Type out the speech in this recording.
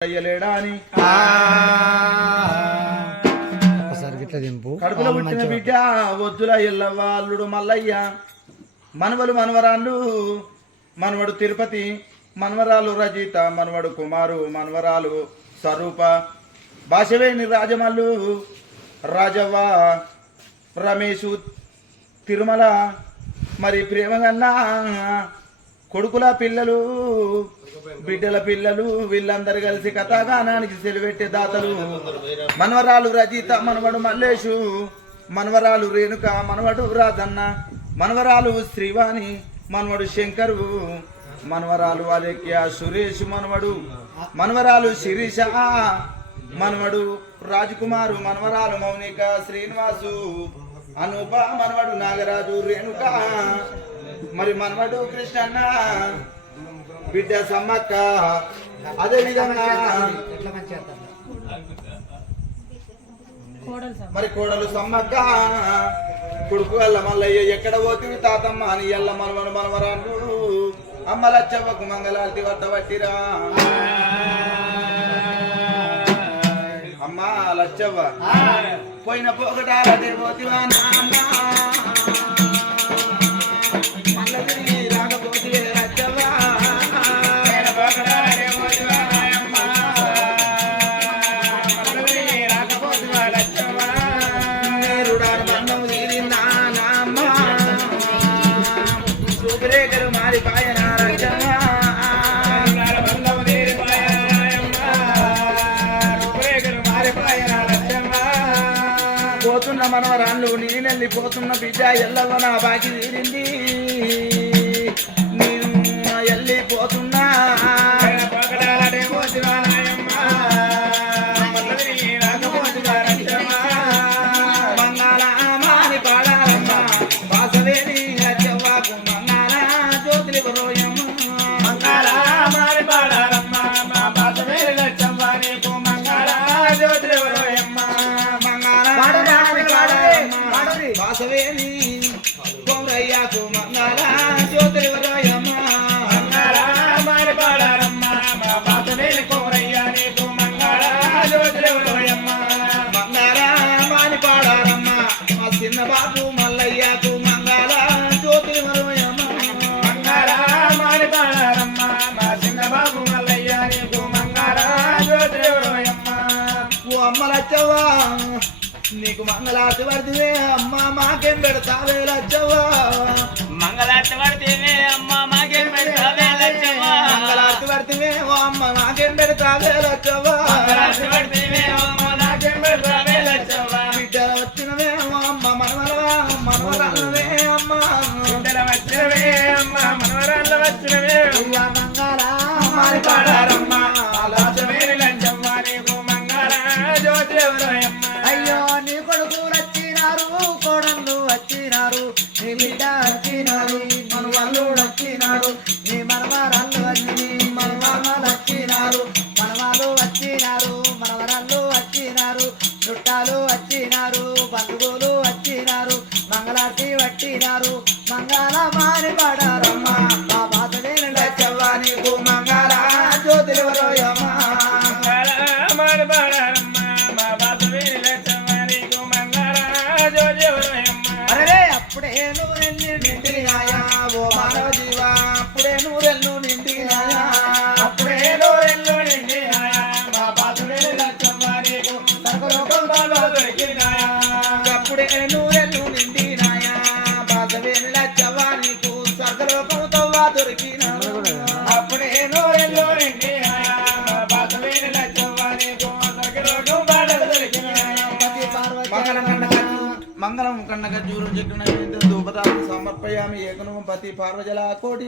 అయ్యలేడా అని కడుపులో పుట్టిన బిడ్డ వద్దుల ఎల్లవ్వ అల్లుడు మల్లయ్య మనవలు మనవరాళ్ళు మనవడు తిరుపతి మనవరాలు రజిత మనవడు కుమారు మనవరాలు స్వరూప భాషవేణి రాజమల్లు రాజవ్వ రమేషు తిరుమల మరి ప్రేమగన్నా కొడుకుల పిల్లలు బిడ్డల పిల్లలు వీళ్ళందరూ కలిసి కథాగానానికి సెలవెట్టే దాతలు మనవరాలు రజిత మనవడు మల్లేషు మనవరాలు రేణుక మనవడు రాజన్న మనవరాలు శ్రీవాణి మనవడు శంకరు మనవరాలు అలేఖ్య సురేష్ మనవరాలు శిరీష మనవడు రాజకుమారు మనవరాలు మౌనిక శ్రీనివాసు అనూప మనవడు నాగరాజు రేణుక మరి మనవడు కృష్ణన్న బిడ్డ సమ్మక్క అదే విధంగా మరి కోడలు సమ్మక్క కొడుకు ఎల్ల మల్లయ్య ఎక్కడ పోతుంది తాతమ్మ అని ఎల్ల మనవడు మనవరాలు అమ్మ లచ్చవ్వకు మంగళారతి వద్ద పట్టిరా అమ్మ లచ్చవ్వ పోయిన పోగటాలే పోతివా పోతున్న మనవరాళ్ళు నేనెళ్ళిపోతున్న బిడ్డ ఎల్లవ నా బాకి తీరింది నేను వెళ్ళిపోతున్నా మంగళమాని పాడాలమ్మ వాసవేని చెవ్వాకు మంగళ జ్యోతులు రోయమ్మ మంగళమాని పాడాలమ్మ వాసవేని చెవ్వాకు మంగళ జ్యోతులు రోయమ్మ వాసవేని కొంగయ్యకు మంగళ జ్యోతులు రోయమ్మ మంగళమాని పాడాలమ్మ వాసవేని కొంగయ్య నీకు మంగళ జ్యోతులు రోయమ్మ మంగళమాని పాడాలమ్మ మా చిన్న బాబు మల్లయ్యకు మంగళ జ్యోతులు రోయమ్మ మంగళమాని పాడాలమ్మ మా చిన్న బాబు మల్లయ్య నీకు మంగళ జ్యోతులు రోయమ్మ ఓ అమ్మ లచ్చవ్వా నీకు మంగళారతి పడితే అమ్మ మాకేం పెడతావే లచ్చవ్వా మంగళారతి పడితే అమ్మ మాకేం పెడతావే లచ్చవ్వా మంగళారతి పడితే ఓ అమ్మ మాకేం పెడతావే లచ్చవ్వా మంగళారతి పడితే అమ్మ నాకేం పెడతావే లచ్చవ్వా బిడ్డల వచ్చినవే ఓ అమ్మ మనవరాలవే అమ్మ బిడ్డల వచ్చినవే అమ్మ మనవరాళ్ళ వచ్చినవే మంగళమాని పాడారమ్మ లచ్చవేని లచ్చవ్వా నీకు మంగళ జ్యోతిరమ్మ అయ్యో నీ కొడుకు వచ్చినారు కోడళ్ళు వచ్చినారు నీ బిడ్డ వచ్చినారు మనవాళ్ళు వచ్చినాడు నీ మనవరాళ్ళు వచ్చి మనవాళ్ళు వచ్చినారు మనవాళ్ళు వచ్చినారు మనవరాళ్ళు వచ్చినారు చుట్టాలు వచ్చినారు బంధువులు వచ్చినారు మంగళారతి పట్టినారు మంగళమాని పాడారమ్మ మా బాధనే లచ్చవ్వా నీకు మంగళ జ్యోతులు రోయమ్మ మంగళమాని పాడారమ్మ మా బాధవేని లచ్చవ్వా నీకు మంగళ జ్యోతిరమ్మ అరే అప్పుడే నూరెళ్ళు నిండినాయా ఓ మానవ జీవా అప్పుడే నూరెళ్ళు నిండినాయా అప్పుడే నూరెళ్ళు నిండినాయా మా బాధవేని లచ్చవ్వా నీకు సర్వలోకంలో దొరికినాయా అప్పుడే నూరెళ్ళు నిండినాయా బాధవేని లచ్చవ్వా నీకు స్వర్గలోకంతో దొరికినా అప్పుడే నూరెళ్ళు నిండినాయా మా బాధవేని లచ్చవ్వా నీకు సర్వలోకంలో దొరికినాయా మంగళం కన్నక జూరు చెట్టున ధూపదాలు సమర్పయామి ఏకను పతి పార్వజల కోటి